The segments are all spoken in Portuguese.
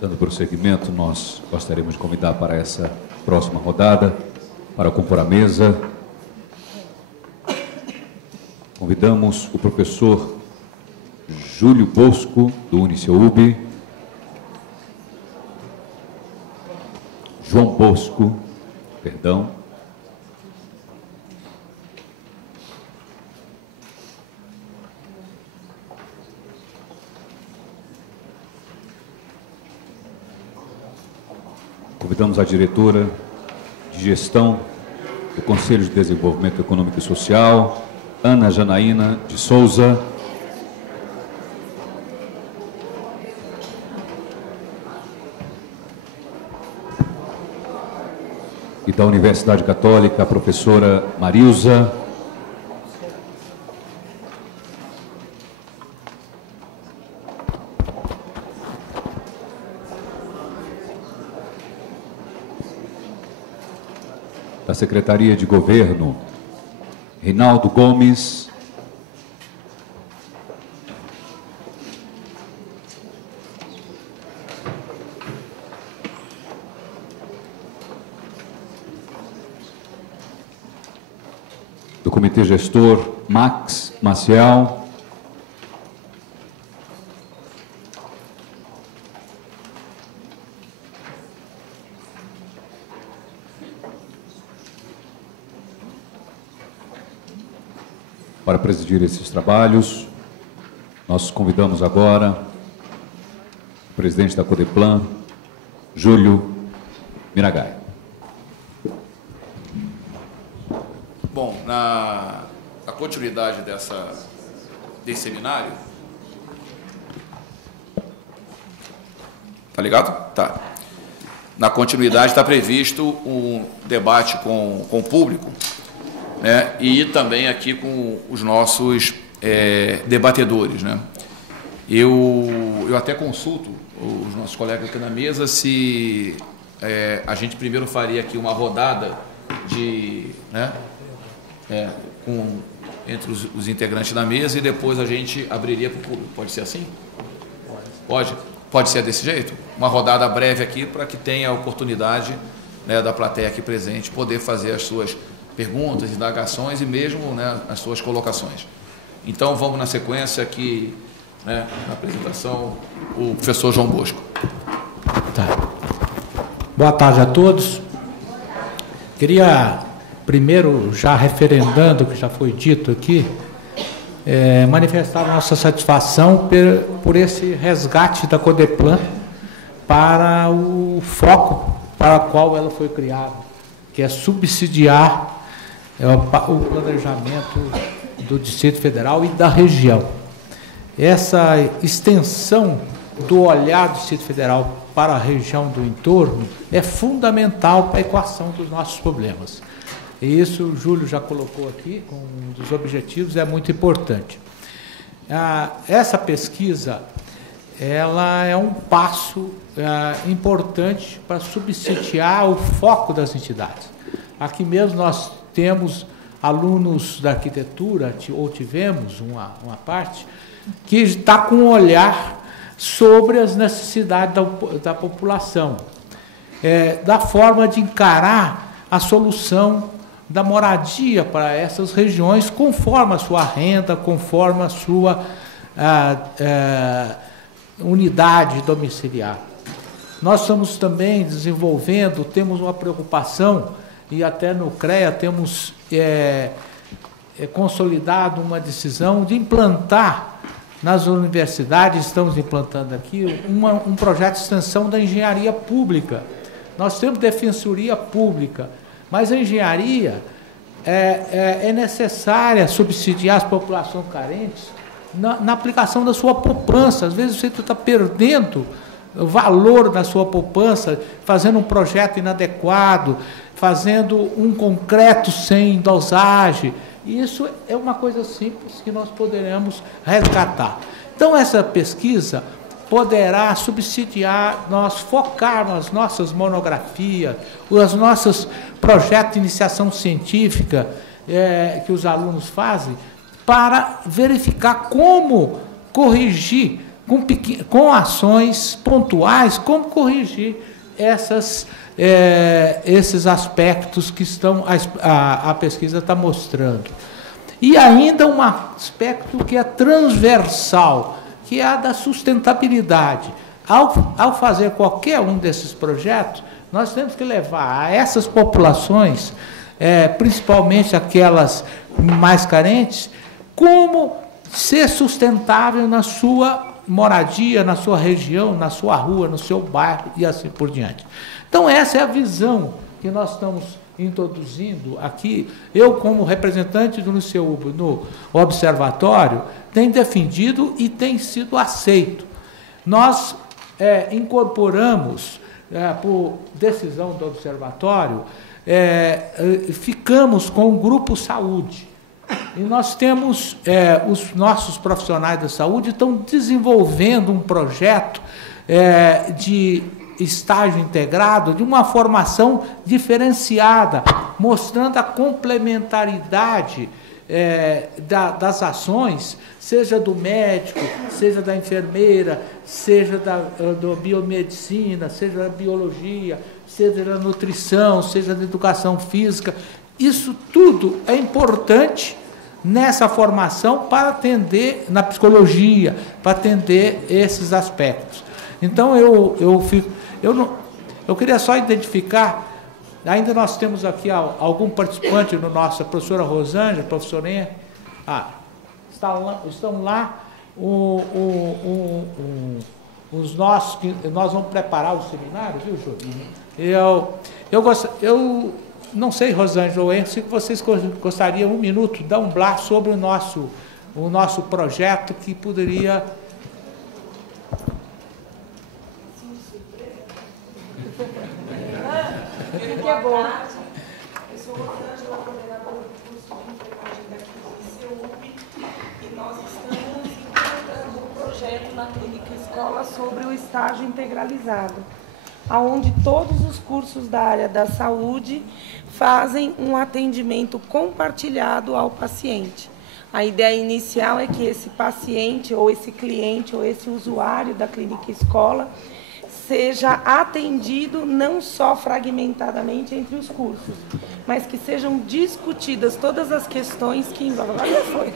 Dando prosseguimento, nós gostaríamos de convidar para essa próxima rodada, para compor a mesa, convidamos o professor Júlio Bosco, do Uniceub, João Bosco, perdão, convidamos a diretora de gestão do Conselho de Desenvolvimento Econômico e Social, Ana Janaína de Souza. E da Universidade Católica, a professora Marilza. Da Secretaria de Governo, Reinaldo Gomes. Do Comitê Gestor, Max Maciel. Para presidir esses trabalhos, nós convidamos agora o presidente da Codeplan, Júlio Miragai. Bom, na continuidade desse seminário... Tá ligado? Tá. Na continuidade está previsto um debate com o público, né, e também aqui com os nossos debatedores, né. Eu até consulto os nossos colegas aqui na mesa se a gente primeiro faria aqui uma rodada de, né, entre os integrantes da mesa e depois a gente abriria para o público. Pode ser assim? Pode? Pode ser desse jeito? Uma rodada breve aqui para que tenha a oportunidade, né, da plateia aqui presente poder fazer as suas perguntas, indagações e mesmo, né, as suas colocações. Então, vamos na sequência aqui, né, na apresentação, o professor João Bosco. Tá. Boa tarde a todos. Queria, primeiro, já referendando o que já foi dito aqui, manifestar a nossa satisfação por esse resgate da Codeplan para o foco para o qual ela foi criada, que é subsidiar o planejamento do Distrito Federal e da região. Essa extensão do olhar do Distrito Federal para a região do entorno é fundamental para a equação dos nossos problemas. E isso o Júlio já colocou aqui, como um dos objetivos, é muito importante. Essa pesquisa, ela é um passo importante para subsidiar o foco das entidades. Aqui mesmo nós temos alunos da arquitetura, ou tivemos uma parte, que está com um olhar sobre as necessidades da população, da forma de encarar a solução da moradia para essas regiões, conforme a sua renda, conforme a sua unidade domiciliar. Nós estamos também desenvolvendo, temos uma preocupação, e até no CREA temos consolidado uma decisão de implantar nas universidades, estamos implantando aqui, um projeto de extensão da engenharia pública. Nós temos defensoria pública, mas a engenharia é necessária subsidiar as populações carentes na aplicação da sua poupança. Às vezes você está perdendo o valor da sua poupança, fazendo um projeto inadequado, fazendo um concreto sem dosagem, E isso é uma coisa simples que nós poderemos resgatar. Então, essa pesquisa poderá subsidiar nós focarmos as nossas monografias, os nossos projetos de iniciação científica que os alunos fazem, para verificar como corrigir, com ações pontuais, como corrigir esses aspectos que a pesquisa está mostrando. E ainda um aspecto que é transversal, que é a da sustentabilidade. Ao fazer qualquer um desses projetos, nós temos que levar a essas populações, principalmente aquelas mais carentes, como ser sustentável na sua moradia, na sua região, na sua rua, no seu bairro e assim por diante. Então, essa é a visão que nós estamos introduzindo aqui. Eu, como representante do NICEUB no observatório, tenho defendido e tem sido aceito. Nós incorporamos, por decisão do observatório, ficamos com o Grupo Saúde. E nós temos, os nossos profissionais da saúde estão desenvolvendo um projeto de estágio integrado, de uma formação diferenciada, mostrando a complementaridade das ações, seja do médico, seja da enfermeira, seja da biomedicina, seja da biologia, seja da nutrição, seja da educação física. Isso tudo é importante nessa formação para atender na psicologia, para atender esses aspectos. Então, eu queria só identificar, ainda nós temos aqui algum participante no nosso, a professora Rosângela, professor Henrique, estão lá os nossos, que nós vamos preparar o seminário, viu, Júlio? Eu não sei, Rosângela ou Henrique, se vocês gostariam, 1 minuto, dar um blá sobre o nosso projeto que poderia... Que é bom. Eu sou Rosângela, coordenadora do curso de enfermagem daqui do NICEUB, e nós estamos implementando um projeto na Clínica Escola sobre o estágio integralizado, onde todos os cursos da área da saúde fazem um atendimento compartilhado ao paciente. A ideia inicial é que esse paciente, ou esse cliente, ou esse usuário da Clínica Escola seja atendido não só fragmentadamente entre os cursos, mas que sejam discutidas todas as questões que envolvem... Agora foi.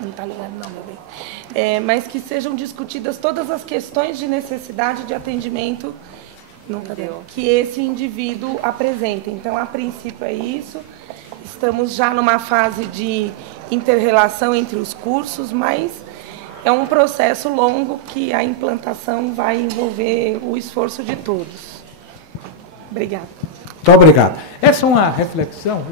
Não está ligado não, meu bem. Mas que sejam discutidas todas as questões de necessidade de atendimento que esse indivíduo apresenta. Então, a princípio é isso. Estamos já numa fase de inter-relação entre os cursos, mas é um processo longo que a implantação vai envolver o esforço de todos. Obrigada. Muito obrigado. Essa é uma reflexão,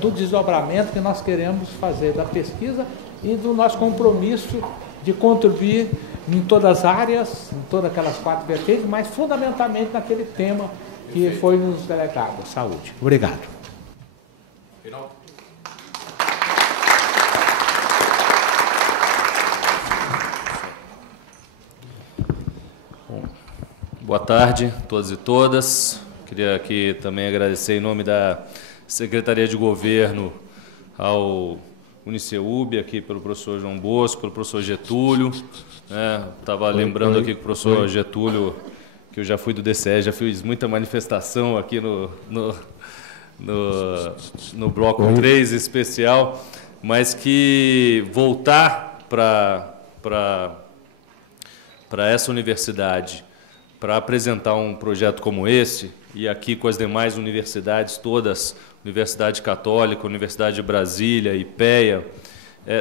do desdobramento que nós queremos fazer da pesquisa e do nosso compromisso de contribuir em todas as áreas, em todas aquelas 4 vertentes, mas fundamentalmente naquele tema que foi nos delegado, a saúde. Obrigado. Final. Boa tarde a todos e todas. Queria aqui também agradecer em nome da Secretaria de Governo ao NICEUB, aqui pelo professor João Bosco, pelo professor Getúlio. Estava lembrando aqui com o professor Getúlio, que eu já fui do DCE, já fiz muita manifestação aqui no bloco 3 especial, mas que voltar para essa universidade para apresentar um projeto como esse, e aqui com as demais universidades todas, Universidade Católica, Universidade de Brasília, IPEA,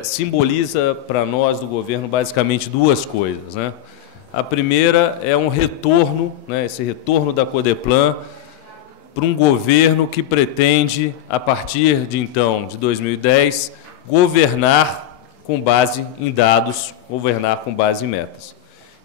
simboliza para nós do governo basicamente 2 coisas, né? A primeira é um retorno, né, esse retorno da Codeplan para um governo que pretende, a partir de então, de 2010, governar com base em dados, governar com base em metas.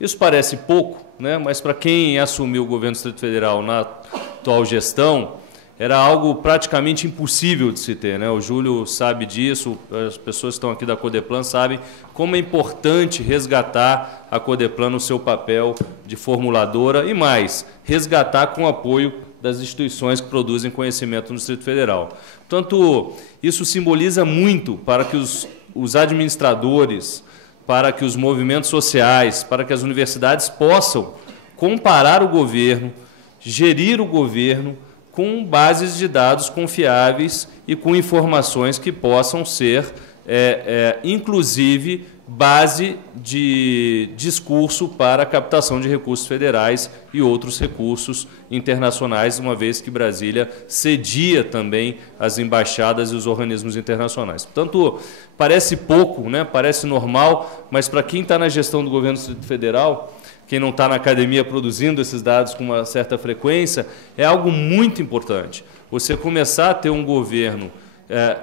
Isso parece pouco, né? Mas para quem assumiu o governo do Distrito Federal na atual gestão, era algo praticamente impossível de se ter, né? O Júlio sabe disso, as pessoas que estão aqui da Codeplan sabem como é importante resgatar a Codeplan no seu papel de formuladora e mais, resgatar com o apoio das instituições que produzem conhecimento no Distrito Federal. Portanto, isso simboliza muito para que os administradores, para que os movimentos sociais, para que as universidades possam comparar o governo, gerir o governo, com bases de dados confiáveis e com informações que possam ser, inclusive, base de discurso para a captação de recursos federais e outros recursos internacionais, uma vez que Brasília cedia também as embaixadas e os organismos internacionais. Portanto, parece pouco, né? Parece normal, mas para quem está na gestão do governo do Distrito Federal, quem não está na academia produzindo esses dados com uma certa frequência, é algo muito importante. Você começar a ter um governo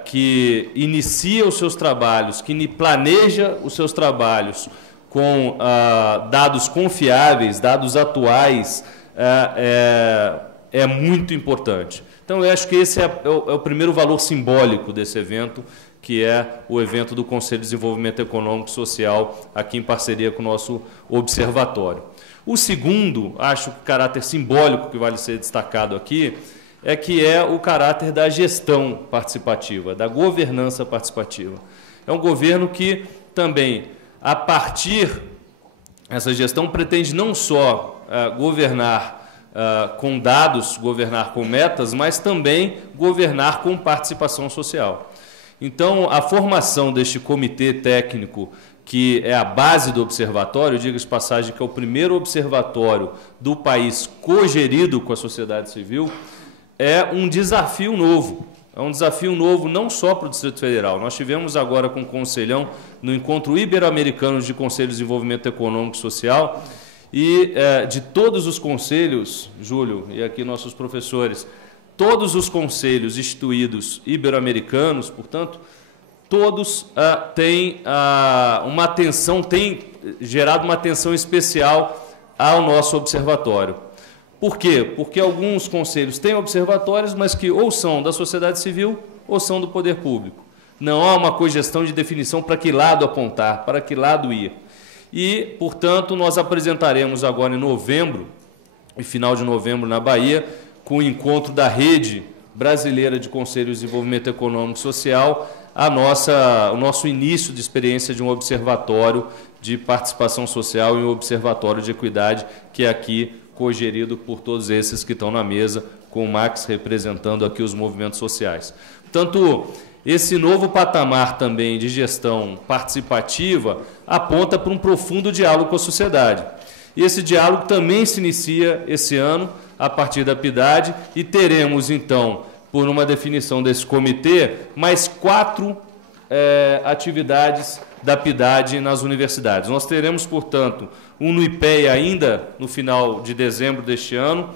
que inicia os seus trabalhos, que planeja os seus trabalhos com dados confiáveis, dados atuais, é muito importante. Então, eu acho que esse é o primeiro valor simbólico desse evento, que é o evento do Conselho de Desenvolvimento Econômico e Social, aqui em parceria com o nosso observatório. O segundo, acho que o caráter simbólico que vale ser destacado aqui, é que é o caráter da gestão participativa, da governança participativa. É um governo que também, a partir dessa gestão, pretende não só governar com dados, governar com metas, mas também governar com participação social. Então, a formação deste comitê técnico, que é a base do observatório, diga-se de passagem que é o primeiro observatório do país cogerido com a sociedade civil, é um desafio novo. É um desafio novo não só para o Distrito Federal. Nós tivemos agora com o Conselhão, no Encontro Ibero-Americano de Conselhos de Desenvolvimento Econômico e Social, e de todos os conselhos, Júlio, e aqui nossos professores, todos os conselhos instituídos ibero-americanos, portanto, todos têm uma atenção, têm gerado uma atenção especial ao nosso observatório. Por quê? Porque alguns conselhos têm observatórios, mas que ou são da sociedade civil ou são do poder público. Não há uma cogestão de definição para que lado apontar, para que lado ir. E, portanto, nós apresentaremos agora em novembro, e final de novembro na Bahia, com o encontro da Rede Brasileira de Conselhos de Desenvolvimento Econômico e Social, o nosso início de experiência de um observatório de participação social e um observatório de equidade, que é aqui cogerido por todos esses que estão na mesa, com o Max representando aqui os movimentos sociais. Portanto, esse novo patamar também de gestão participativa aponta para um profundo diálogo com a sociedade. E esse diálogo também se inicia esse ano, a partir da PIDAD, e teremos, então, por uma definição desse comitê, mais 4 atividades da PIDAD nas universidades. Nós teremos, portanto, um no IPEA ainda no final de dezembro deste ano,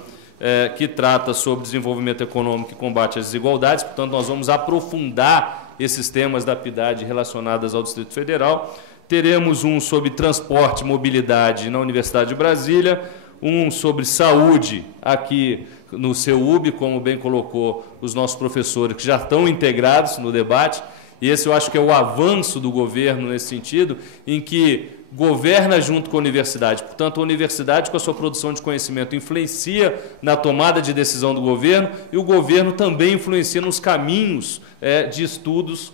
que trata sobre desenvolvimento econômico e combate às desigualdades. Portanto, nós vamos aprofundar esses temas da PIDAD relacionados ao Distrito Federal. Teremos um sobre transporte e mobilidade na Universidade de Brasília, um sobre saúde aqui no CEUB, como bem colocou os nossos professores, que já estão integrados no debate, e esse eu acho que é o avanço do governo nesse sentido, em que governa junto com a universidade. Portanto, a universidade, com a sua produção de conhecimento, influencia na tomada de decisão do governo, e o governo também influencia nos caminhos de estudos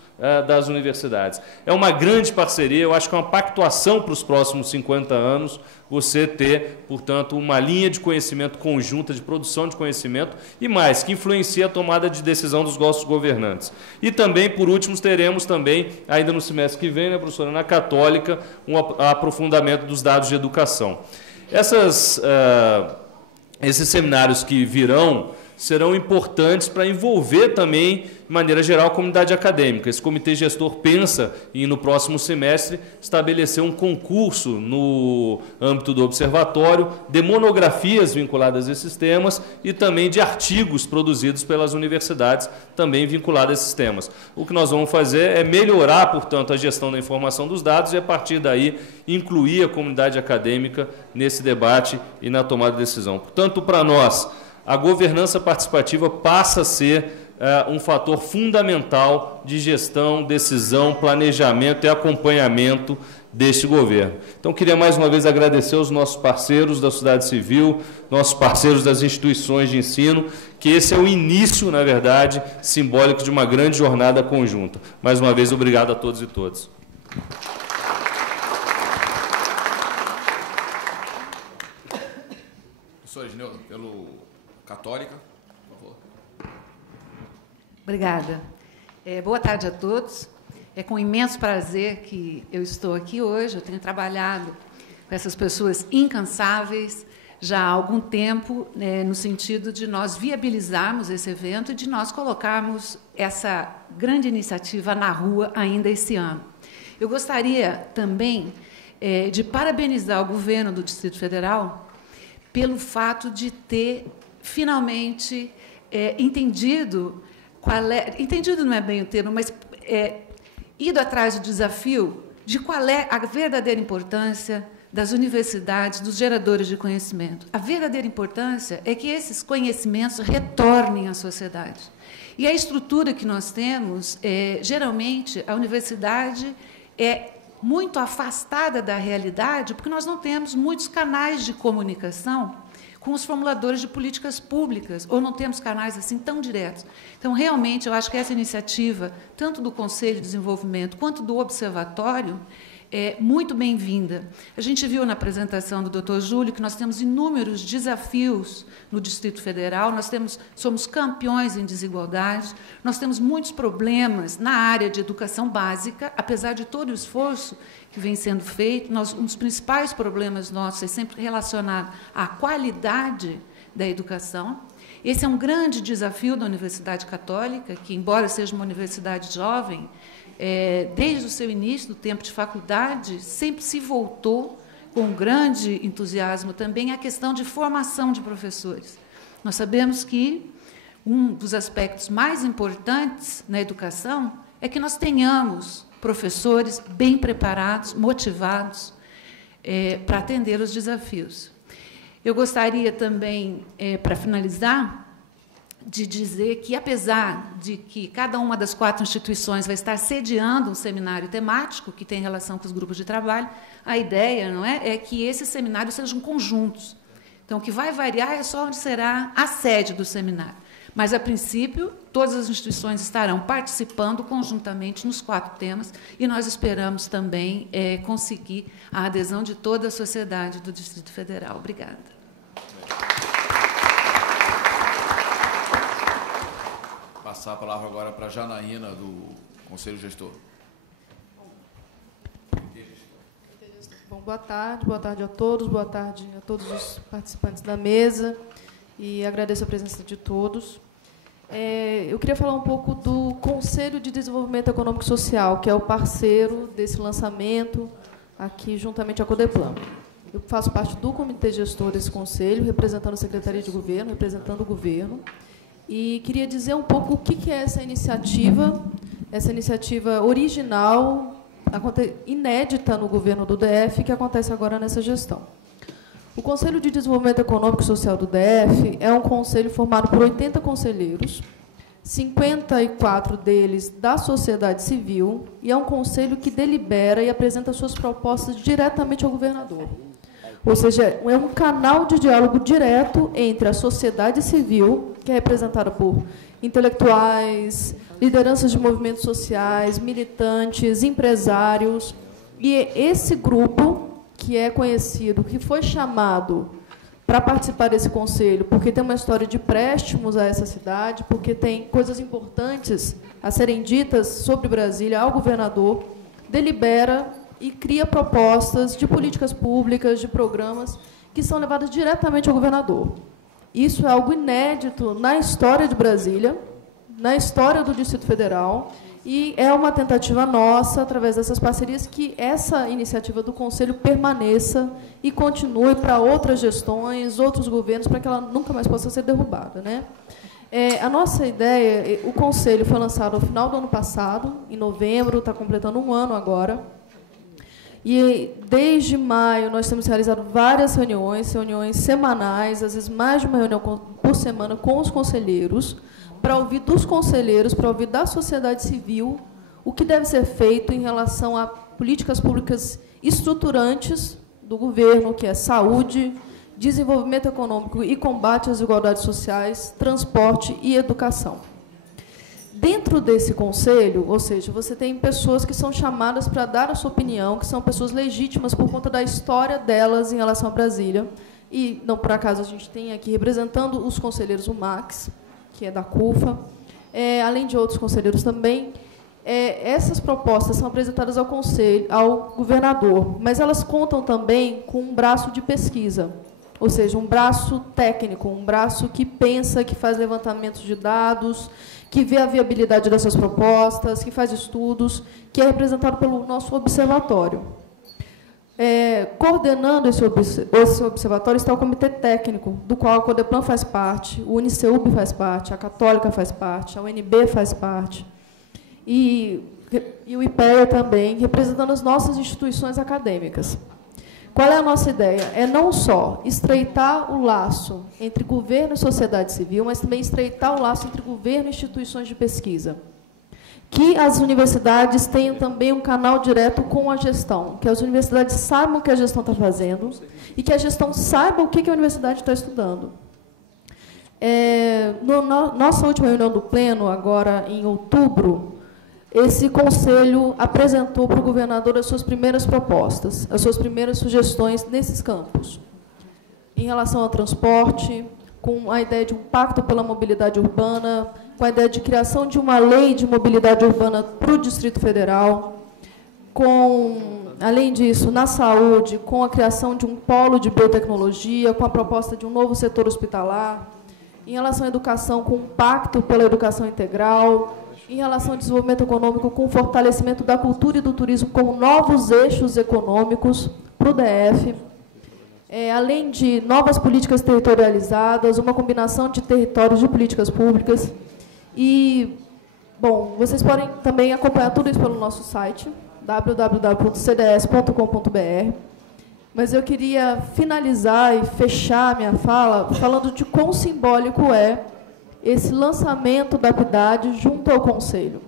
das universidades. É uma grande parceria, eu acho que é uma pactuação para os próximos 50 anos, você ter, portanto, uma linha de conhecimento conjunta, de produção de conhecimento, e mais, que influencia a tomada de decisão dos nossos governantes. E também, por último, teremos também, ainda no semestre que vem, né, professora, na Católica, um aprofundamento dos dados de educação. Esses seminários que virão serão importantes para envolver também, de maneira geral, a comunidade acadêmica. Esse comitê gestor pensa em, no próximo semestre, estabelecer um concurso no âmbito do observatório de monografias vinculadas a esses temas e também de artigos produzidos pelas universidades também vinculados a esses temas. O que nós vamos fazer é melhorar, portanto, a gestão da informação dos dados e, a partir daí, incluir a comunidade acadêmica nesse debate e na tomada de decisão. Portanto, para nós, a governança participativa passa a ser um fator fundamental de gestão, decisão, planejamento e acompanhamento deste governo. Então, queria mais uma vez agradecer aos nossos parceiros da sociedade civil, nossos parceiros das instituições de ensino, que esse é o início, na verdade, simbólico de uma grande jornada conjunta. Mais uma vez, obrigado a todos e todas. Professora Edneuda, pelo Católica, por favor. Obrigada. Boa tarde a todos. É com imenso prazer que eu estou aqui hoje. Eu tenho trabalhado com essas pessoas incansáveis já há algum tempo, no sentido de nós viabilizarmos esse evento e de nós colocarmos essa grande iniciativa na rua ainda esse ano. Eu gostaria também de parabenizar o governo do Distrito Federal pelo fato de ter finalmente entendido entendido não é bem o termo, mas ido atrás do desafio de qual é a verdadeira importância das universidades, dos geradores de conhecimento. A verdadeira importância é que esses conhecimentos retornem à sociedade. E a estrutura que nós temos, geralmente, a universidade é muito afastada da realidade, porque nós não temos muitos canais de comunicação com os formuladores de políticas públicas, ou não temos canais assim tão diretos. Então, realmente, eu acho que essa iniciativa, tanto do Conselho de Desenvolvimento quanto do Observatório, é muito bem-vinda. A gente viu na apresentação do Dr. Júlio que nós temos inúmeros desafios no Distrito Federal, somos campeões em desigualdade, nós temos muitos problemas na área de educação básica, apesar de todo o esforço que vem sendo feito, um dos principais problemas nossos é sempre relacionado à qualidade da educação. Esse é um grande desafio da Universidade Católica, que, embora seja uma universidade jovem, desde o seu início, do tempo de faculdade, sempre se voltou com grande entusiasmo também à questão de formação de professores. Nós sabemos que um dos aspectos mais importantes na educação é que nós tenhamos professores bem preparados, motivados, para atender os desafios. Eu gostaria também, para finalizar, de dizer que, apesar de que cada uma das 4 instituições vai estar sediando um seminário temático que tem relação com os grupos de trabalho, a ideia é que esses seminários sejam conjuntos. Então, o que vai variar é só onde será a sede do seminário. Mas, a princípio, todas as instituições estarão participando conjuntamente nos 4 temas e nós esperamos também conseguir a adesão de toda a sociedade do Distrito Federal. Obrigada. Passar a palavra agora para a Janaína, do Conselho Gestor. Bom, boa tarde a todos, boa tarde a todos os participantes da mesa e agradeço a presença de todos. Eu queria falar um pouco do Conselho de Desenvolvimento Econômico e Social, que é o parceiro desse lançamento, aqui juntamente à Codeplan. Eu faço parte do comitê gestor desse conselho, representando a Secretaria de Governo, representando o governo, e queria dizer um pouco o que é essa iniciativa original, inédita no governo do DF, que acontece agora nessa gestão. O Conselho de Desenvolvimento Econômico e Social do DF é um conselho formado por 80 conselheiros, 54 deles da sociedade civil, e é um conselho que delibera e apresenta suas propostas diretamente ao governador. Ou seja, é um canal de diálogo direto entre a sociedade civil, que é representada por intelectuais, lideranças de movimentos sociais, militantes, empresários, e esse grupo, que é conhecido, que foi chamado para participar desse conselho, porque tem uma história de préstimos a essa cidade, porque tem coisas importantes a serem ditas sobre Brasília ao governador, delibera e cria propostas de políticas públicas, de programas, que são levadas diretamente ao governador. Isso é algo inédito na história de Brasília, na história do Distrito Federal, e é uma tentativa nossa, através dessas parcerias, que essa iniciativa do Conselho permaneça e continue para outras gestões, outros governos, para que ela nunca mais possa ser derrubada, né? A nossa ideia, o Conselho foi lançado ao final do ano passado, em novembro, está completando 1 ano agora. E, desde maio, nós temos realizado várias reuniões semanais, às vezes mais de uma reunião por semana com os conselheiros, para ouvir dos conselheiros, para ouvir da sociedade civil, o que deve ser feito em relação a políticas públicas estruturantes do governo, que é saúde, desenvolvimento econômico e combate às desigualdades sociais, transporte e educação. Dentro desse conselho, ou seja, você tem pessoas que são chamadas para dar a sua opinião, que são pessoas legítimas por conta da história delas em relação a Brasília. E, não por acaso, a gente tem aqui, representando os conselheiros, o Max, que é da CUFA, além de outros conselheiros também. Essas propostas são apresentadas ao conselho, ao governador, mas elas contam também com um braço de pesquisa, ou seja, um braço técnico, um braço que pensa, que faz levantamentos de dados, que vê a viabilidade dessas propostas, que faz estudos, que é representado pelo nosso observatório. Coordenando esse observatório está o Comitê Técnico, do qual a Codeplan faz parte, o Uniceub faz parte, a Católica faz parte, a UNB faz parte, e o IPEA também, representando as nossas instituições acadêmicas. Qual é a nossa ideia? É não só estreitar o laço entre governo e sociedade civil, mas também estreitar o laço entre governo e instituições de pesquisa. Que as universidades tenham também um canal direto com a gestão, que as universidades saibam o que a gestão está fazendo e que a gestão saiba o que a universidade está estudando. Nossa última reunião do Pleno, agora em outubro, esse conselho apresentou para o governador as suas primeiras propostas, as suas primeiras sugestões nesses campos. Em relação ao transporte, com a ideia de um pacto pela mobilidade urbana, com a ideia de criação de uma lei de mobilidade urbana para o Distrito Federal, além disso, na saúde, com a criação de um polo de biotecnologia, com a proposta de um novo setor hospitalar, em relação à educação, com um pacto pela educação integral, em relação ao desenvolvimento econômico, com o fortalecimento da cultura e do turismo como novos eixos econômicos para o DF, além de novas políticas territorializadas, uma combinação de territórios de políticas públicas. E, bom, vocês podem também acompanhar tudo isso pelo nosso site, www.cds.com.br. Mas eu queria finalizar e fechar a minha fala falando de quão simbólico é esse lançamento da PIDAD junto ao Conselho.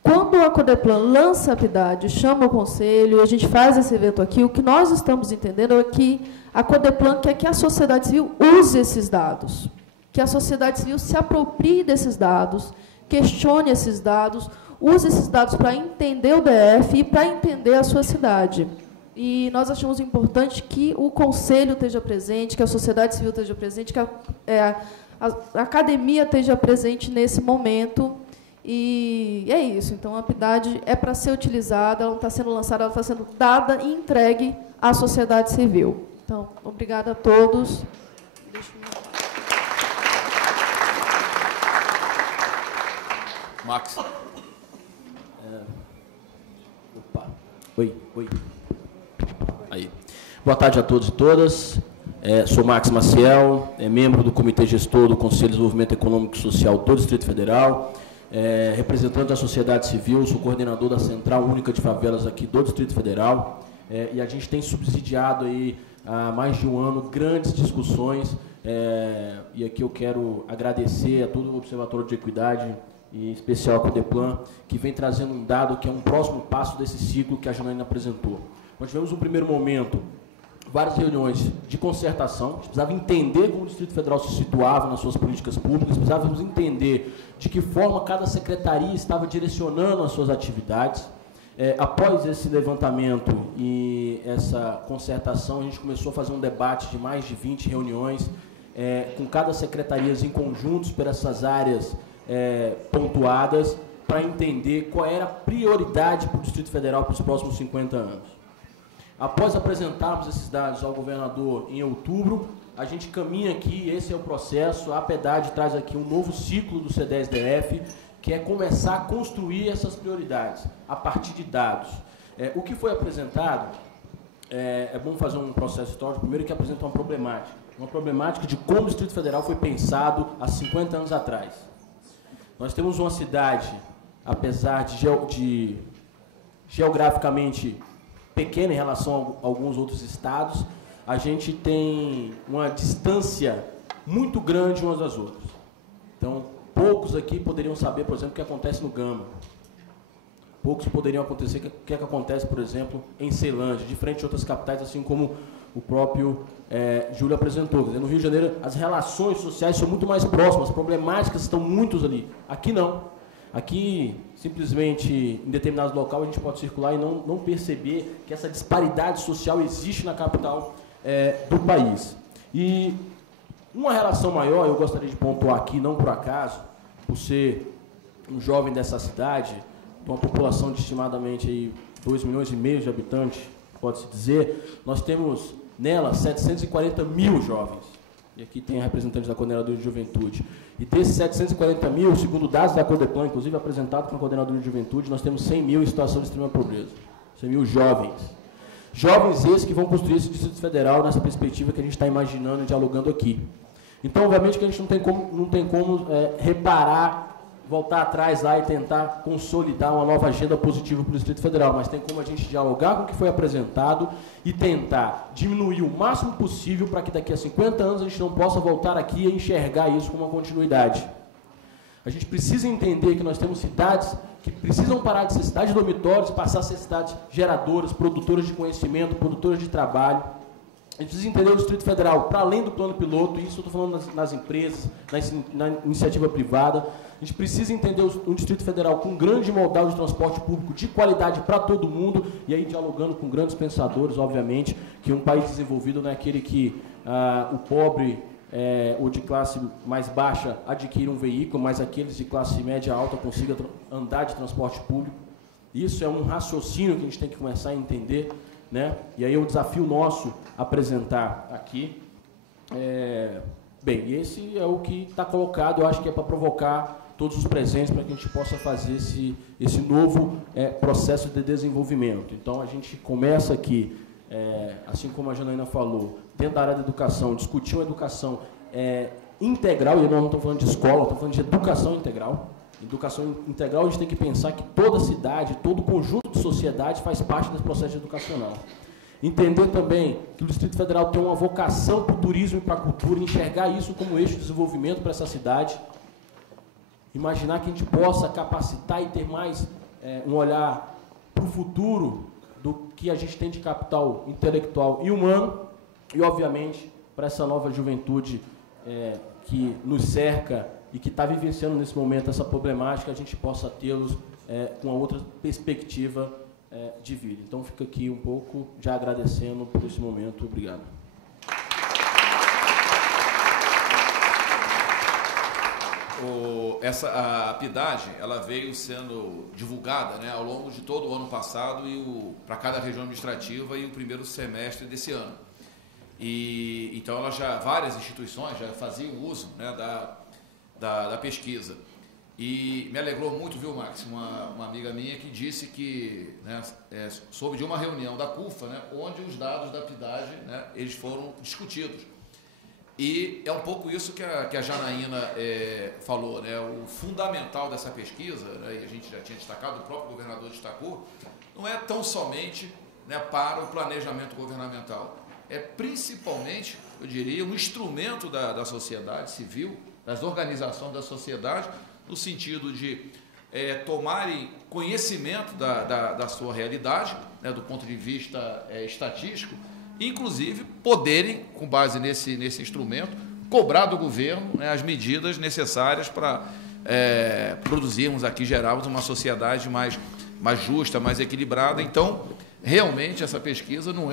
Quando a Codeplan lança a PIDAD, chama o Conselho, e a gente faz esse evento aqui, o que nós estamos entendendo é que a Codeplan quer que a sociedade civil use esses dados, que a sociedade civil se aproprie desses dados, questione esses dados, use esses dados para entender o DF e para entender a sua cidade. E nós achamos importante que o Conselho esteja presente, que a sociedade civil esteja presente, que a academia esteja presente nesse momento. E é isso. Então, a PIDAD é para ser utilizada, ela não está sendo lançada, ela está sendo dada e entregue à sociedade civil. Então, obrigada a todos. Max. Oi. Aí. Boa tarde a todos e todas. Sou Max Maciel, membro do Comitê Gestor do Conselho de Desenvolvimento Econômico e Social do Distrito Federal, representante da sociedade civil, sou coordenador da Central Única de Favelas aqui do Distrito Federal, e a gente tem subsidiado aí, há mais de um ano, grandes discussões, e aqui eu quero agradecer a todo o Observatório de Equidade, e em especial a Codeplan, que vem trazendo um dado que é um próximo passo desse ciclo que a Janaína apresentou. Nós tivemos um primeiro momento, várias reuniões de concertação, a gente precisava entender como o Distrito Federal se situava nas suas políticas públicas, precisávamos entender de que forma cada secretaria estava direcionando as suas atividades. Após esse levantamento e essa concertação, a gente começou a fazer um debate de mais de 20 reuniões, com cada secretaria em conjuntos por essas áreas pontuadas, para entender qual era a prioridade para o Distrito Federal para os próximos 50 anos. Após apresentarmos esses dados ao governador em outubro, a gente caminha aqui, esse é o processo, a APEDAD traz aqui um novo ciclo do C10DF, que é começar a construir essas prioridades, a partir de dados. O que foi apresentado, é bom fazer um processo histórico, primeiro que apresenta uma problemática de como o Distrito Federal foi pensado há 50 anos atrás. Nós temos uma cidade, apesar de geograficamente pequena em relação a alguns outros estados, a gente tem uma distância muito grande umas das outras. Então, poucos aqui poderiam saber, por exemplo, o que acontece no Gama. Poucos poderiam acontecer o que acontece, por exemplo, em Ceilândia, diferente de outras capitais, assim como o próprio Júlio apresentou. Quer dizer, no Rio de Janeiro, as relações sociais são muito mais próximas, as problemáticas estão muitas ali. Aqui não. Aqui, simplesmente, em determinados locais, a gente pode circular e não perceber que essa disparidade social existe na capital do país. E uma relação maior, eu gostaria de pontuar aqui, não por acaso, por ser um jovem dessa cidade, de uma população de estimadamente aí 2,5 milhões de habitantes, pode-se dizer, nós temos nela 740 mil jovens. E aqui tem a representante da Coordenadoria de Juventude. E desses 740 mil, segundo dados da Codeplan, inclusive apresentado pela Coordenadoria de Juventude, nós temos 100 mil em situação de extrema pobreza. 100 mil jovens. Jovens esses que vão construir esse Distrito Federal nessa perspectiva que a gente está imaginando e dialogando aqui. Então, obviamente, que a gente não tem como reparar, voltar atrás lá e tentar consolidar uma nova agenda positiva para o Distrito Federal, mas tem como a gente dialogar com o que foi apresentado e tentar diminuir o máximo possível para que daqui a 50 anos a gente não possa voltar aqui e enxergar isso como uma continuidade. A gente precisa entender que nós temos cidades que precisam parar de ser cidades dormitórios e passar a ser cidades geradoras, produtoras de conhecimento, produtoras de trabalho. A gente precisa entender o Distrito Federal, para além do plano piloto, isso eu estou falando nas empresas, na iniciativa privada, a gente precisa entender o Distrito Federal com um grande modal de transporte público de qualidade para todo mundo, e aí dialogando com grandes pensadores, obviamente, que um país desenvolvido não é aquele que o pobre ou de classe mais baixa adquire um veículo, mas aqueles de classe média alta consigam andar de transporte público. Isso é um raciocínio que a gente tem que começar a entender, né? E aí é um desafio nosso apresentar aqui. Bem, esse é o que está colocado, eu acho que é para provocar todos os presentes para que a gente possa fazer esse novo processo de desenvolvimento. Então, a gente começa aqui, assim como a Janaína falou, dentro da área da educação, discutir uma educação integral, e nós não estamos falando de escola, estamos falando de educação integral. Educação integral, a gente tem que pensar que toda cidade, todo conjunto de sociedade faz parte desse processo educacional. Entender também que o Distrito Federal tem uma vocação para o turismo e para a cultura, enxergar isso como eixo de desenvolvimento para essa cidade. Imaginar que a gente possa capacitar e ter mais um olhar para o futuro do que a gente tem de capital intelectual e humano, e, obviamente, para essa nova juventude que nos cerca e que está vivenciando nesse momento essa problemática, a gente possa tê-los com uma outra perspectiva de vida. Então, fica aqui um pouco já agradecendo por esse momento. Obrigado. A PIDAD, ela veio sendo divulgada, né, ao longo de todo o ano passado e para cada região administrativa e o primeiro semestre desse ano. E então várias instituições já faziam uso, né, da pesquisa. E me alegrou muito, viu, Max, uma amiga minha que disse que, né, soube de uma reunião da CUFA, né, onde os dados da PIDAD, né, eles foram discutidos. E é um pouco isso que a Janaína falou, né? O fundamental dessa pesquisa, né, e a gente já tinha destacado, o próprio governador destacou, não é tão somente, né, para o planejamento governamental, é principalmente, eu diria, um instrumento da sociedade civil, das organizações da sociedade, no sentido de tomarem conhecimento da sua realidade, né, do ponto de vista estatístico, inclusive poderem, com base nesse instrumento, cobrar do governo, né, as medidas necessárias para produzirmos aqui, gerarmos uma sociedade mais justa, mais equilibrada. Então, realmente, essa pesquisa não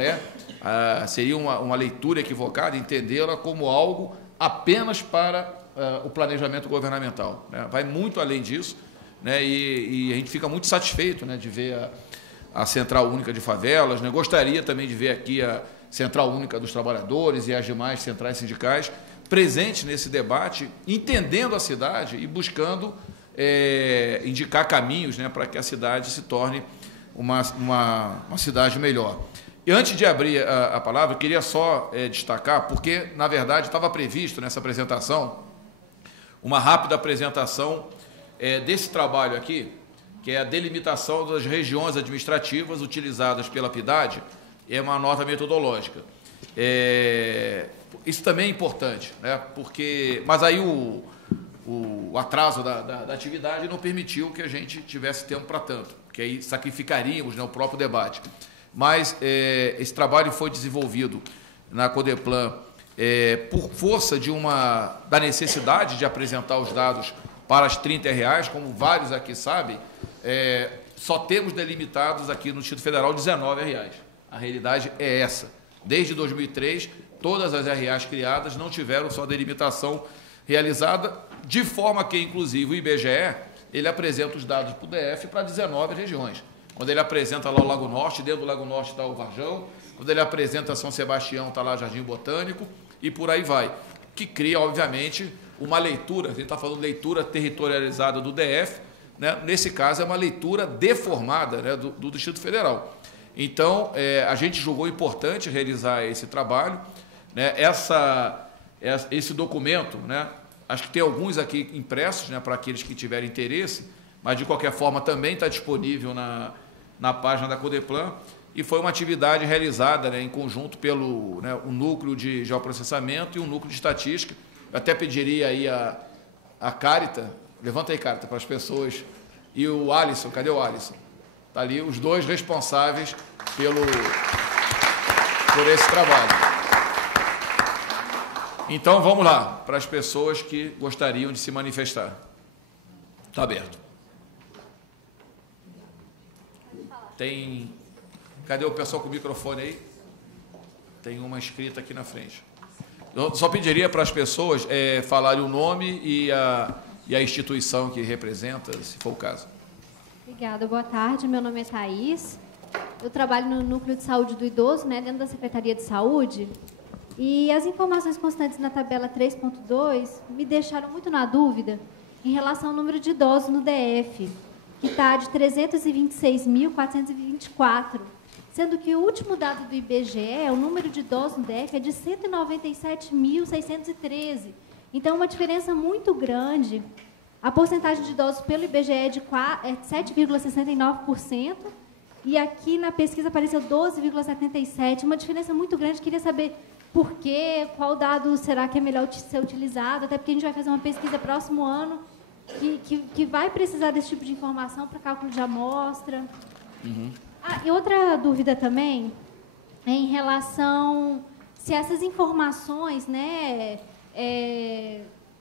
seria uma leitura equivocada, entendê-la como algo apenas para o planejamento governamental, né? Vai muito além disso, né, e a gente fica muito satisfeito, né, de ver a Central Única de Favelas, né? Gostaria também de ver aqui Central Única dos Trabalhadores e as demais centrais sindicais, presentes nesse debate, entendendo a cidade e buscando indicar caminhos, né, para que a cidade se torne uma cidade melhor. E antes de abrir a palavra, eu queria só destacar, porque, na verdade, estava previsto nessa apresentação uma rápida apresentação desse trabalho aqui, que é a delimitação das regiões administrativas utilizadas pela PIDAD, é uma nota metodológica. Isso também é importante, né? Mas aí o atraso da atividade não permitiu que a gente tivesse tempo para tanto, porque aí sacrificaríamos, né, o próprio debate. Mas esse trabalho foi desenvolvido na Codeplan por força da necessidade de apresentar os dados para as R$30, como vários aqui sabem, só temos delimitados aqui no Distrito Federal R$19. A realidade é essa. Desde 2003, todas as RAs criadas não tiveram sua delimitação realizada, de forma que, inclusive, o IBGE ele apresenta os dados para o DF para 19 regiões. Quando ele apresenta lá o Lago Norte, dentro do Lago Norte está o Varjão. Quando ele apresenta São Sebastião, está lá Jardim Botânico, e por aí vai. Que cria, obviamente, uma leitura, a gente está falando leitura territorializada do DF, né? Nesse caso é uma leitura deformada, né, do Distrito Federal. Então, a gente julgou importante realizar esse trabalho, né? Esse documento, né? Acho que tem alguns aqui impressos, né, para aqueles que tiverem interesse, mas, de qualquer forma, também está disponível na página da Codeplan, e foi uma atividade realizada, né, em conjunto pelo o Núcleo de Geoprocessamento e o Núcleo de Estatística. Eu até pediria aí a Cárita, levanta aí, Cárita, para as pessoas, e o Alisson, cadê o Alisson? Está ali os dois responsáveis por esse trabalho. Então, vamos lá, para as pessoas que gostariam de se manifestar. Está aberto. Cadê o pessoal com o microfone aí? Tem uma escrita aqui na frente. Eu só pediria para as pessoas falarem o nome e a instituição que representa, se for o caso. Obrigada, boa tarde. Meu nome é Thaís. Eu trabalho no Núcleo de Saúde do Idoso, né, dentro da Secretaria de Saúde. E as informações constantes na tabela 3.2 me deixaram muito na dúvida em relação ao número de idosos no DF, que está de 326.424, sendo que o último dado do IBGE, o número de idosos no DF, é de 197.613. Então, uma diferença muito grande. A porcentagem de idosos pelo IBGE é de 7,69%, e aqui na pesquisa apareceu 12,77%, uma diferença muito grande. Queria saber por quê, qual dado será que é melhor ser utilizado, até porque a gente vai fazer uma pesquisa próximo ano que vai precisar desse tipo de informação para cálculo de amostra. Uhum. E outra dúvida também é em relação se essas informações, né,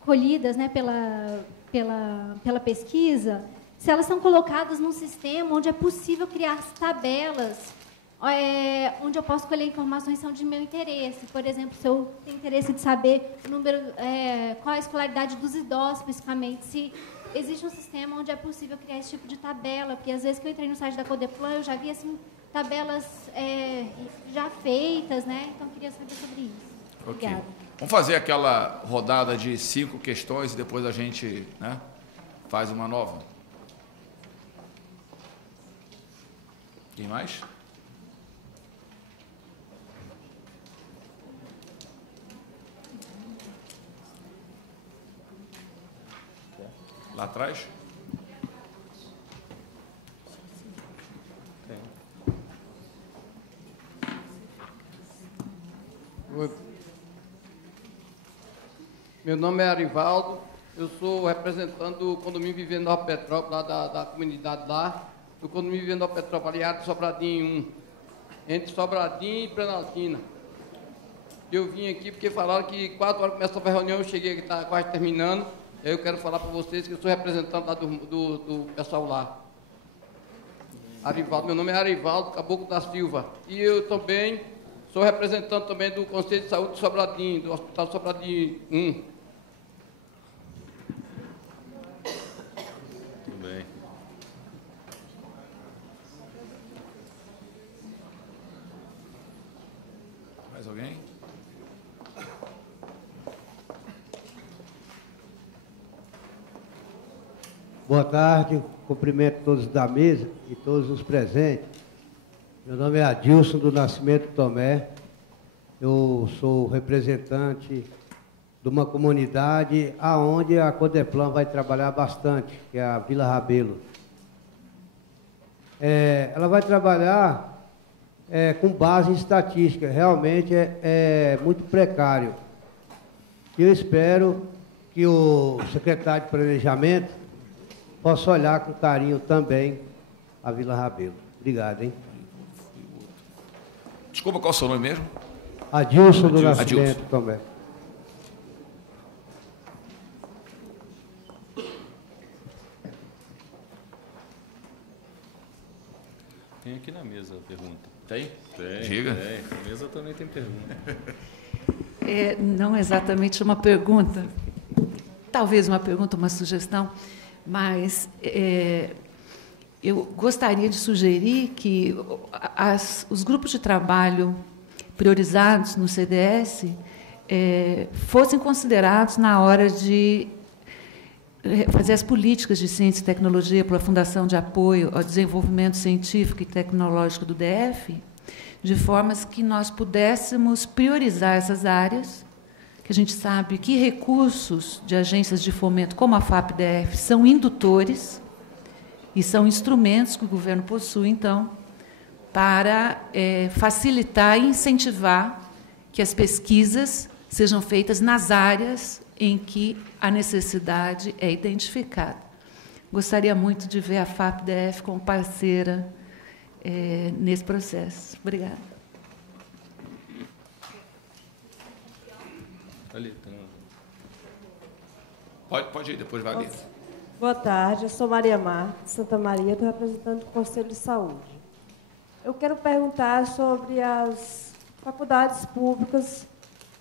colhidas, né, pela pesquisa, se elas são colocadas num sistema onde é possível criar tabelas, onde eu posso colher informações que são de meu interesse. Por exemplo, se eu tenho interesse de saber o número, qual a escolaridade dos idosos, especificamente, se existe um sistema onde é possível criar esse tipo de tabela, porque às vezes que eu entrei no site da Codeplan, eu já vi assim, tabelas já feitas, né? Então, eu queria saber sobre isso. Okay. Obrigada. Vamos fazer aquela rodada de 5 questões e depois a gente, né, faz uma nova. Tem mais? Lá atrás? Oi. Meu nome é Arivaldo, eu sou representante do condomínio Vivendo Nova Petrópolis, lá da comunidade lá, do condomínio Vivendo Nova Petrópolis, aliado de Sobradinho 1, entre Sobradinho e Planaltina. Eu vim aqui porque falaram que 4 horas começa a reunião, eu cheguei aqui, está quase terminando. Eu quero falar para vocês que eu sou representante lá do pessoal lá. Arivaldo, meu nome é Arivaldo Caboclo da Silva. E eu também sou representante também do Conselho de Saúde de Sobradinho, do Hospital Sobradinho 1. Tudo bem. Boa tarde, cumprimento todos da mesa e todos os presentes. Meu nome é Adilson do Nascimento Tomé. Eu sou representante de uma comunidade aonde a Codeplan vai trabalhar bastante, que é a Vila Rabelo. Ela vai trabalhar com base em estatística, realmente é muito precário. Eu espero que o secretário de Planejamento possa olhar com carinho também a Vila Rabelo. Obrigado, hein? Desculpa, qual é o seu nome mesmo? Adilson do Nascimento também. Tem aqui na mesa a pergunta. Tem? Tem. Diga. Tem. Na mesa também tem pergunta. Não exatamente uma pergunta, talvez uma pergunta, uma sugestão, mas eu gostaria de sugerir que os grupos de trabalho priorizados no CDS fossem considerados na hora de fazer as políticas de ciência e tecnologia para a Fundação de Apoio ao Desenvolvimento Científico e Tecnológico do DF, de formas que nós pudéssemos priorizar essas áreas, que a gente sabe que recursos de agências de fomento, como a FAP-DF, são indutores e são instrumentos que o governo possui, então, para facilitar e incentivar que as pesquisas sejam feitas nas áreas em que a necessidade é identificada. Gostaria muito de ver a FAP-DF como parceira nesse processo. Obrigada. Ali, tem Pode ir, depois vai ali. Boa tarde, eu sou Maria Marques, de Santa Maria, estou representando o Conselho de Saúde. Eu quero perguntar sobre as faculdades públicas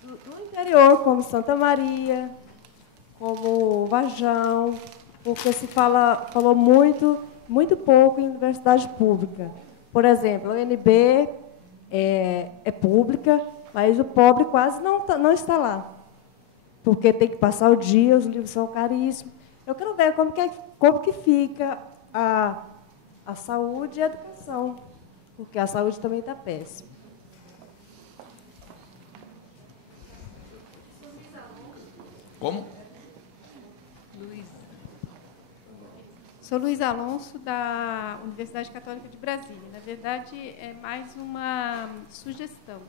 no interior, como Santa Maria, como Varjão, porque se falou muito pouco em universidade pública. Por exemplo, a UNB é pública, mas o pobre quase não está lá, porque tem que passar o dia, os livros são caríssimos. Eu quero ver como que fica a saúde e a educação, porque a saúde também está péssima. Como? Sou Luiz Alonso, da Universidade Católica de Brasília. Na verdade, é mais uma sugestão.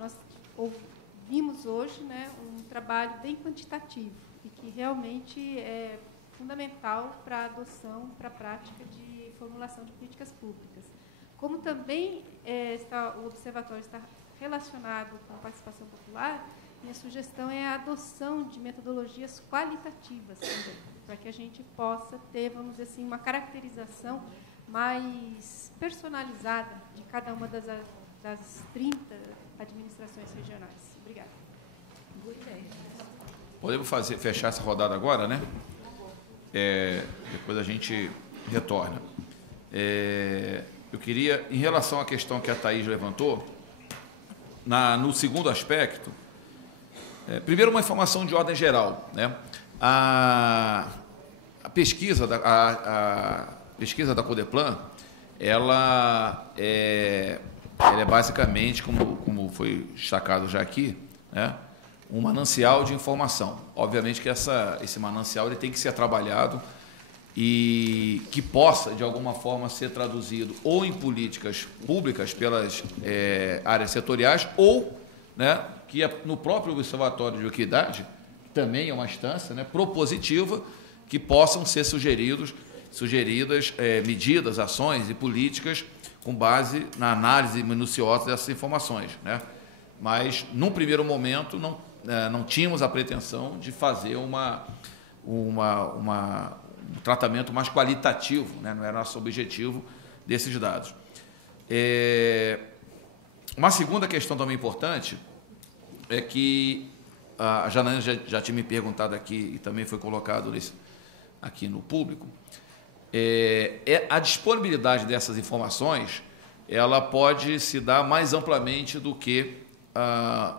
Nós ouvimos hoje, né, um trabalho bem quantitativo e que realmente é fundamental para a adoção, para a prática de formulação de políticas públicas. Como também o observatório está relacionado com a participação popular, minha sugestão é a adoção de metodologias qualitativas também, para que a gente possa ter, vamos dizer assim, uma caracterização mais personalizada de cada uma das 30 administrações regionais. Obrigada. Boa ideia. Podemos fechar essa rodada agora, né? Depois a gente retorna. Eu queria, em relação à questão que a Thaís levantou, no segundo aspecto, primeiro uma informação de ordem geral, né? A pesquisa da Codeplan, ela é basicamente, como foi destacado já aqui, né, um manancial de informação. Obviamente que esse manancial ele tem que ser trabalhado e que possa, de alguma forma, ser traduzido ou em políticas públicas pelas áreas setoriais ou, né, que no próprio Observatório de Equidade, também é uma instância, né, propositiva, que possam ser sugeridas medidas, ações e políticas com base na análise minuciosa dessas informações, né? Mas, num primeiro momento, não tínhamos a pretensão de fazer um tratamento mais qualitativo, né? Não era nosso objetivo desses dados. Uma segunda questão também importante é que a Janaína já tinha me perguntado aqui e também foi colocado aqui no público, a disponibilidade dessas informações, ela pode se dar mais amplamente do que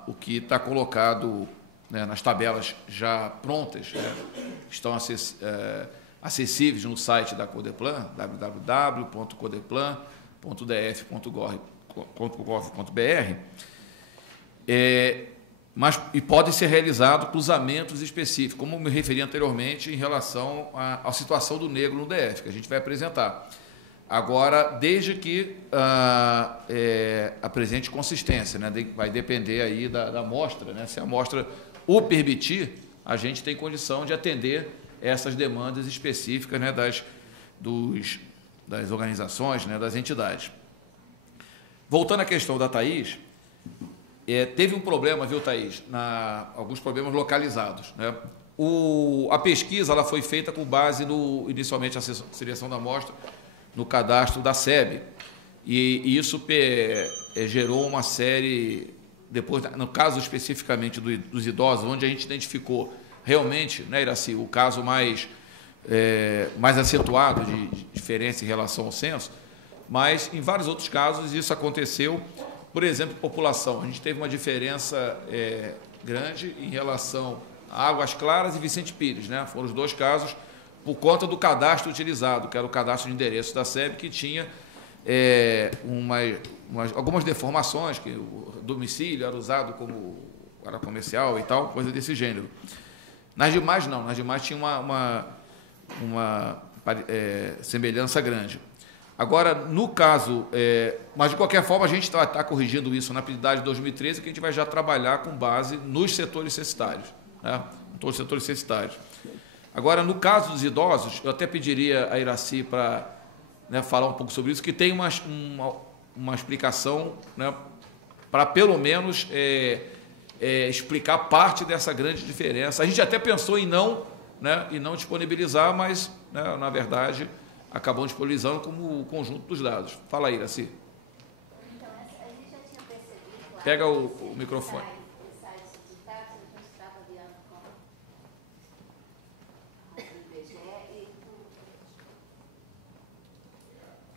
o que está colocado, né, nas tabelas já prontas, né, que estão acessíveis no site da Codeplan, www.codeplan.df.gov.br, e pode ser realizado cruzamentos específicos, como me referi anteriormente em relação à situação do negro no DF, que a gente vai apresentar. Agora, desde que apresente consistência, né? Vai depender aí da amostra, né? Se a amostra o permitir, a gente tem condição de atender essas demandas específicas, né? das organizações, né? Das entidades. Voltando à questão da Thaís, teve um problema, viu, Thaís? Alguns problemas localizados, né? A pesquisa ela foi feita com base inicialmente, a seleção da amostra, no cadastro da SEB. E isso gerou uma série, depois, no caso especificamente dos idosos, onde a gente identificou realmente, né, Iraci, o caso mais acentuado de diferença em relação ao censo, mas em vários outros casos isso aconteceu. Por exemplo, população, a gente teve uma diferença grande em relação a Águas Claras e Vicente Pires, né? Foram os dois casos por conta do cadastro utilizado, que era o cadastro de endereços da SEB, que tinha algumas deformações, que o domicílio era usado como área comercial e tal, coisa desse gênero. Nas demais, não. Nas demais tinha uma semelhança grande. Agora, no caso, mas de qualquer forma, a gente está corrigindo isso na PIDAD de 2013, que a gente vai já trabalhar com base nos setores censitários, né? Em todos os setores censitários. Agora, no caso dos idosos, eu até pediria a Iraci para, né, falar um pouco sobre isso, que tem uma explicação, né, para pelo menos explicar parte dessa grande diferença. A gente até pensou em não disponibilizar, mas, né, na verdade, acabamos disponibilizando como o conjunto dos dados. Fala aí, Iraci. Então, a gente já tinha percebido... Claro, pega o microfone.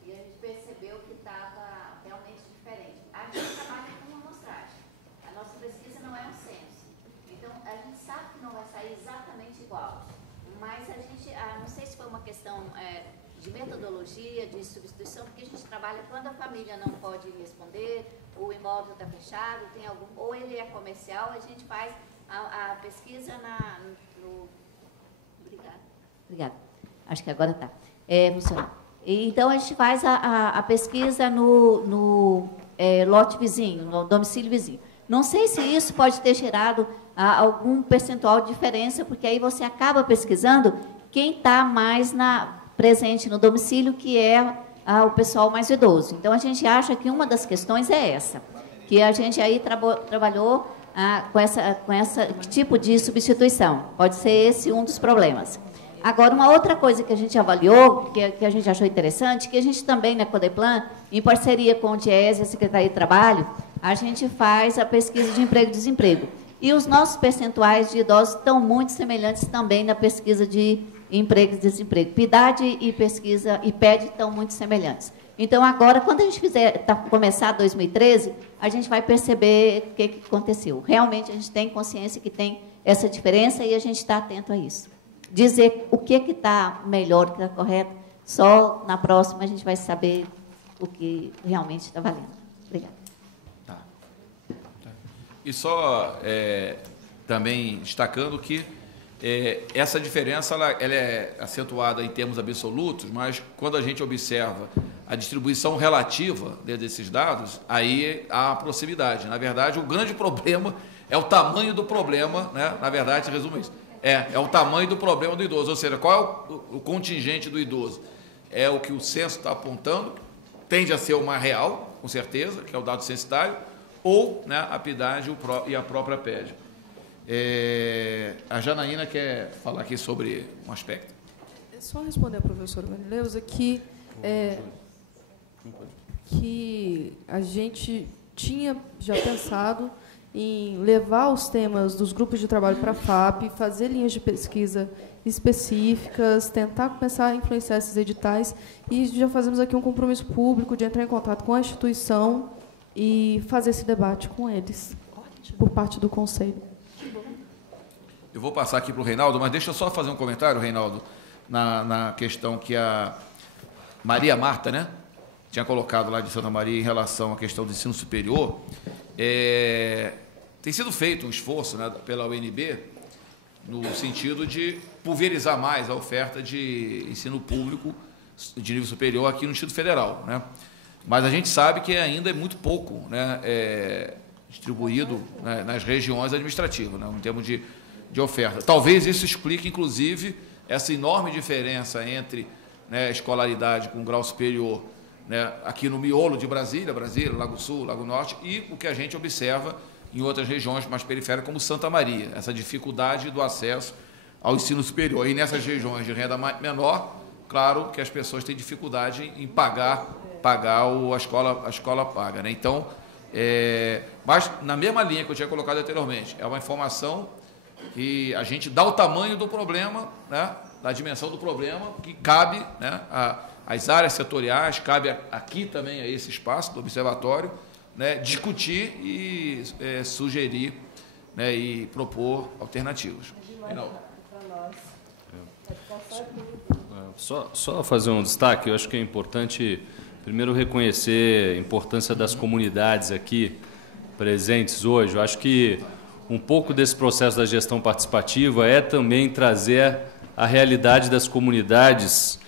E a gente percebeu que estava realmente diferente. A gente trabalha com uma amostragem. A nossa pesquisa não é um censo. Então, a gente sabe que não vai sair exatamente igual. Mas a gente, não sei se foi uma questão de metodologia, de substituição, porque a gente trabalha quando a família não pode responder, o imóvel está fechado, tem ou ele é comercial, a gente faz a pesquisa Obrigada. Acho que agora está funcionando. Então, a gente faz a pesquisa no lote vizinho, no domicílio vizinho. Não sei se isso pode ter gerado algum percentual de diferença, porque aí você acaba pesquisando quem está mais presente no domicílio, que é o pessoal mais idoso. Então, a gente acha que uma das questões é essa, que a gente aí trabalhou com esse tipo de substituição. Pode ser esse um dos problemas. Agora, uma outra coisa que a gente avaliou, que a gente achou interessante, que a gente também, na Codeplan, em parceria com o DIES e a Secretaria de Trabalho, a gente faz a pesquisa de emprego e desemprego. E os nossos percentuais de idosos estão muito semelhantes também na pesquisa de emprego e desemprego. PIDAD e pesquisa IPED estão muito semelhantes. Então, agora, quando a gente começar 2013, a gente vai perceber o que aconteceu. Realmente, a gente tem consciência que tem essa diferença e a gente está atento a isso. Dizer o que está melhor, o que está correto, só na próxima a gente vai saber o que realmente está valendo. Obrigada. Tá. E só também destacando que essa diferença ela é acentuada em termos absolutos, mas quando a gente observa a distribuição relativa desses dados, aí há proximidade. Na verdade, o grande problema é o tamanho do problema, né? Na verdade, se resume isso. É o tamanho do problema do idoso, ou seja, qual é o contingente do idoso? É o que o censo está apontando, tende a ser uma real, com certeza, que é o dado censitário, ou, né, a PIDAD e a própria PED. A Janaína quer falar aqui sobre um aspecto. Só responder à professora Marileusa que a gente tinha já pensado em levar os temas dos grupos de trabalho para a FAP, fazer linhas de pesquisa específicas, tentar começar a influenciar esses editais, e já fazemos aqui um compromisso público de entrar em contato com a instituição e fazer esse debate com eles, por parte do Conselho. Eu vou passar aqui para o Reinaldo, mas deixa eu só fazer um comentário, Reinaldo. na questão que a Maria Marta, né, tinha colocado lá de Santa Maria em relação à questão do ensino superior. Tem sido feito um esforço, né, pela UNB no sentido de pulverizar mais a oferta de ensino público de nível superior aqui no Distrito Federal, né? Mas a gente sabe que ainda é muito pouco, né, distribuído, né, nas regiões administrativas, né, em termos de oferta. Talvez isso explique, inclusive, essa enorme diferença entre, né, escolaridade com grau superior, né, aqui no miolo de Brasília, Lago Sul, Lago Norte, e o que a gente observa em outras regiões mais periféricas, como Santa Maria, essa dificuldade do acesso ao ensino superior. E nessas regiões de renda menor, claro que as pessoas têm dificuldade em pagar a escola paga, né? Então, mas na mesma linha que eu tinha colocado anteriormente, é uma informação que a gente dá o tamanho do problema, né, da dimensão do problema, que cabe, né, às áreas setoriais, cabe aqui também a esse espaço do observatório, né, discutir e sugerir, né, e propor alternativas. Só fazer um destaque, eu acho que é importante, primeiro, reconhecer a importância das comunidades aqui presentes hoje. Eu acho que um pouco desse processo da gestão participativa é também trazer a realidade das comunidades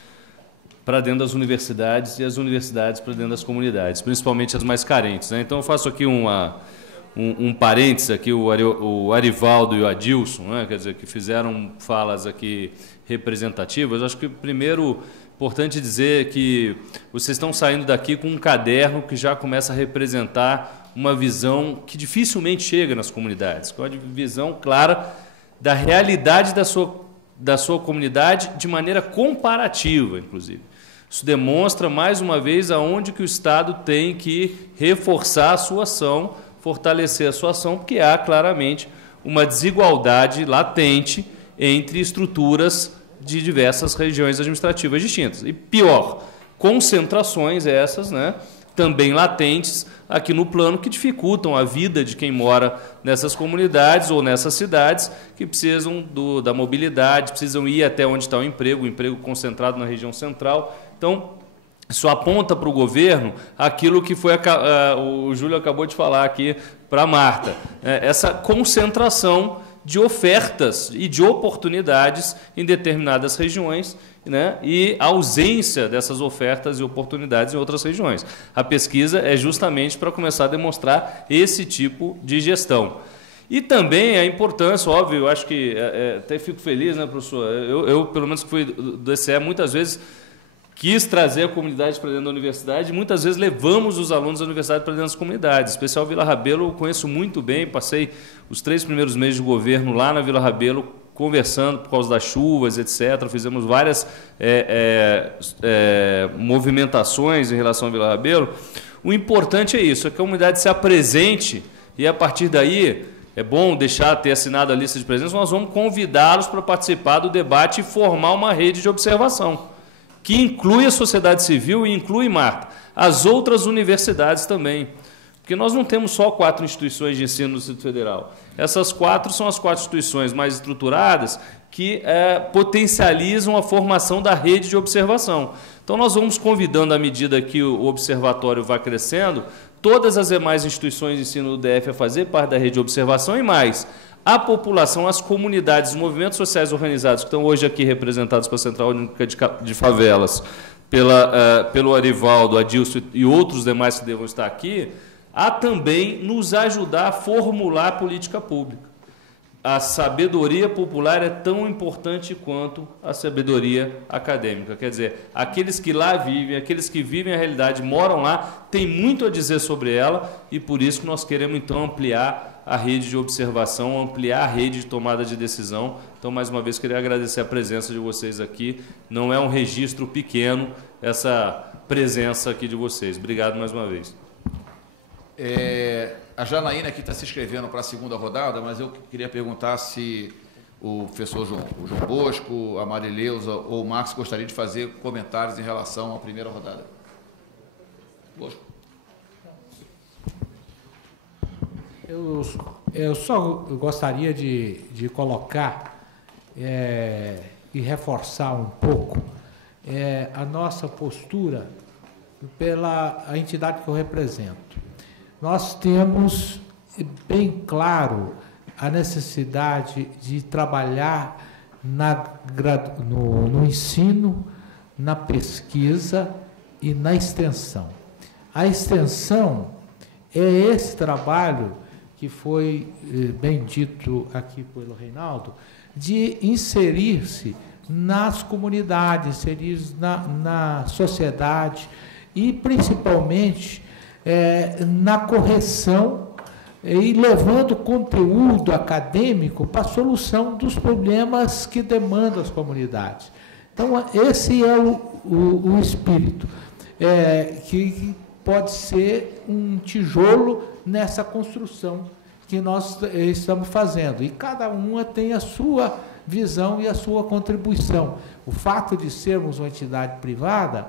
para dentro das universidades e as universidades para dentro das comunidades, principalmente as mais carentes, né? Então, eu faço aqui um parênteses, aqui, o Arivaldo e o Adilson, né? Quer dizer, que fizeram falas aqui representativas. Eu acho que, primeiro, importante dizer que vocês estão saindo daqui com um caderno que já começa a representar uma visão que dificilmente chega nas comunidades, com a visão clara da realidade da sua comunidade de maneira comparativa, inclusive. Isso demonstra, mais uma vez, aonde que o Estado tem que reforçar a sua ação, fortalecer a sua ação, porque há claramente uma desigualdade latente entre estruturas de diversas regiões administrativas distintas. E pior, concentrações essas, né, também latentes aqui no plano, que dificultam a vida de quem mora nessas comunidades ou nessas cidades, que precisam da mobilidade, precisam ir até onde está o emprego concentrado na região central. Então, isso aponta para o governo aquilo que foi o Júlio acabou de falar aqui para a Marta, essa concentração de ofertas e de oportunidades em determinadas regiões, né, e a ausência dessas ofertas e oportunidades em outras regiões. A pesquisa é justamente para começar a demonstrar esse tipo de gestão. E também a importância, óbvio, eu acho que até fico feliz, né, professor? Eu, pelo menos que fui do DCE, muitas vezes quis trazer a comunidade para dentro da universidade e muitas vezes levamos os alunos da universidade para dentro das comunidades. Em especial Vila Rabelo eu conheço muito bem, passei os 3 primeiros meses de governo lá na Vila Rabelo, conversando por causa das chuvas, etc. Fizemos várias movimentações em relação à Vila Rabelo. O importante é isso, é que a comunidade se apresente e, a partir daí, é bom ter assinado a lista de presença, nós vamos convidá-los para participar do debate e formar uma rede de observação, que inclui a sociedade civil e inclui, Marta, as outras universidades também. Porque nós não temos só 4 instituições de ensino no Distrito Federal. Essas 4 são as 4 instituições mais estruturadas que potencializam a formação da rede de observação. Então, nós vamos convidando, à medida que o observatório vai crescendo, todas as demais instituições de ensino do DF a fazer parte da rede de observação e mais. A população, as comunidades, os movimentos sociais organizados, que estão hoje aqui representados pela Central Única de Favelas, pelo Arivaldo, Adilson e outros demais que devam estar aqui, a também nos ajudar a formular política pública. A sabedoria popular é tão importante quanto a sabedoria acadêmica. Quer dizer, aqueles que lá vivem, aqueles que vivem a realidade, moram lá, têm muito a dizer sobre ela e por isso que nós queremos, então, ampliar a rede de observação, ampliar a rede de tomada de decisão. Então, mais uma vez, queria agradecer a presença de vocês aqui. Não é um registro pequeno essa presença aqui de vocês. Obrigado mais uma vez. A Janaína aqui está se inscrevendo para a segunda rodada, mas eu queria perguntar se o professor João Bosco, a Marileusa ou o Max gostariam de fazer comentários em relação à primeira rodada. Bosco. Eu só gostaria de colocar e reforçar um pouco a nossa postura pela a entidade que eu represento. Nós temos bem claro a necessidade de trabalhar no ensino, na pesquisa e na extensão. A extensão é esse trabalho que foi bem dito aqui pelo Reinaldo, de inserir-se nas comunidades, inserir-se na sociedade e, principalmente, na correção e levando conteúdo acadêmico para a solução dos problemas que demandam as comunidades. Então, esse é o espírito, que pode ser um tijolo nessa construção que nós estamos fazendo. E cada uma tem a sua visão e a sua contribuição. O fato de sermos uma entidade privada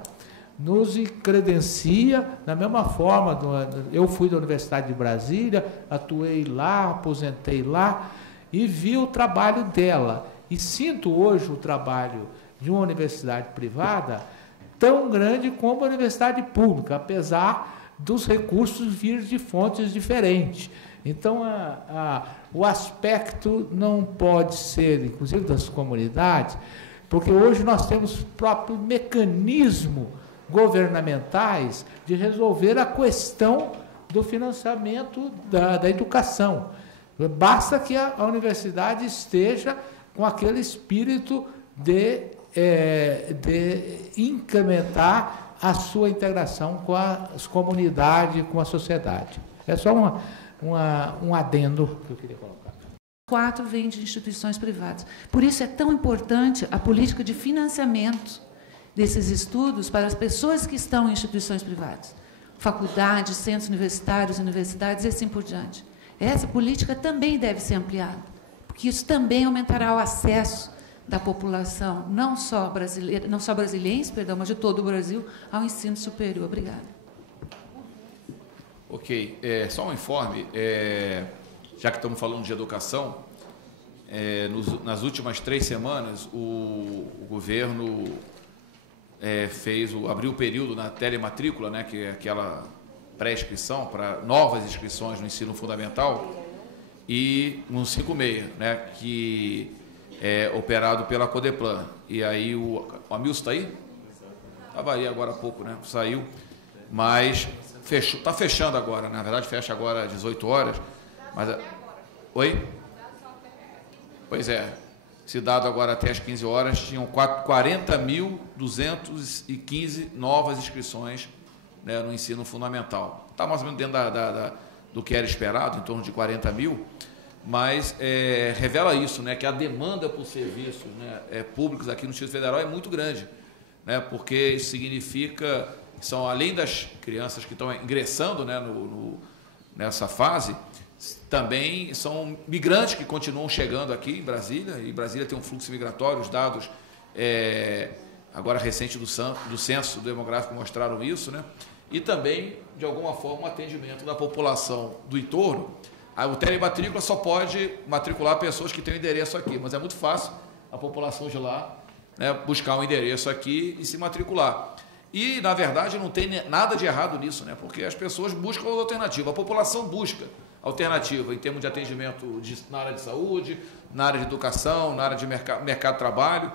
nos credencia da mesma forma. Eu fui da Universidade de Brasília, atuei lá, aposentei lá e vi o trabalho dela. E sinto hoje o trabalho de uma universidade privada tão grande como a universidade pública, apesar dos recursos vir de fontes diferentes. Então, o aspecto não pode ser, inclusive das comunidades, porque hoje nós temos próprio mecanismo governamentais de resolver a questão do financiamento da educação. Basta que a universidade esteja com aquele espírito de incrementar a sua integração com as comunidades, com a sociedade. É só um adendo que eu queria colocar. 4 vem de instituições privadas. Por isso é tão importante a política de financiamento desses estudos para as pessoas que estão em instituições privadas, faculdades, centros universitários, universidades e assim por diante. Essa política também deve ser ampliada, porque isso também aumentará o acesso da população, não só brasiliense, mas de todo o Brasil, ao ensino superior. Obrigada. Ok, só um informe, já que estamos falando de educação, nas últimas 3 semanas, o governo abriu o período na telematrícula, né, que é aquela pré-inscrição para novas inscrições no ensino fundamental, e no 56, né, que é operado pela Codeplan. E aí o Amilson está aí? Estava aí agora há pouco, né? Saiu, mas está fechando agora, na verdade fecha agora às 18 horas. Mas, oi? Pois é, esse dado agora até às 15 horas, tinham 40.215 novas inscrições, né, no ensino fundamental. Está mais ou menos dentro do que era esperado, em torno de 40 mil, mas revela isso, né, que a demanda por serviços, né, públicos aqui no Distrito Federal é muito grande, né, porque isso significa que são, além das crianças que estão ingressando, né, nessa fase, também são migrantes que continuam chegando aqui em Brasília, e Brasília tem um fluxo migratório, os dados agora recentes do censo demográfico mostraram isso, né? E também, de alguma forma, o atendimento da população do entorno. O telematrícula só pode matricular pessoas que têm endereço aqui, mas é muito fácil a população de lá, né, buscar um endereço aqui e se matricular. E, na verdade, não tem nada de errado nisso, né, porque as pessoas buscam alternativa, a população busca alternativa em termos de atendimento na área de saúde, na área de educação, na área de mercado de trabalho.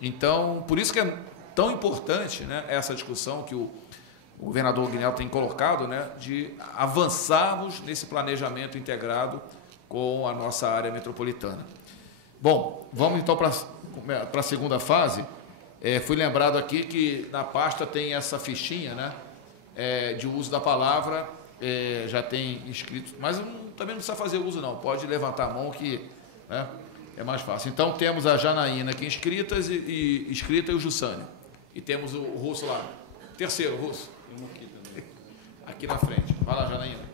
Então, por isso que é tão importante, né, essa discussão que o governador Guinel tem colocado, né, de avançarmos nesse planejamento integrado com a nossa área metropolitana. Bom, vamos então para a segunda fase. Fui lembrado aqui que na pasta tem essa fichinha, né, de uso da palavra, já tem escrito, mas também não precisa fazer uso não, pode levantar a mão que, né, é mais fácil. Então temos a Janaína aqui inscrita e o Jussane. E temos o Russo lá. Terceiro, Russo. Aqui na frente. Vai lá, Janaína.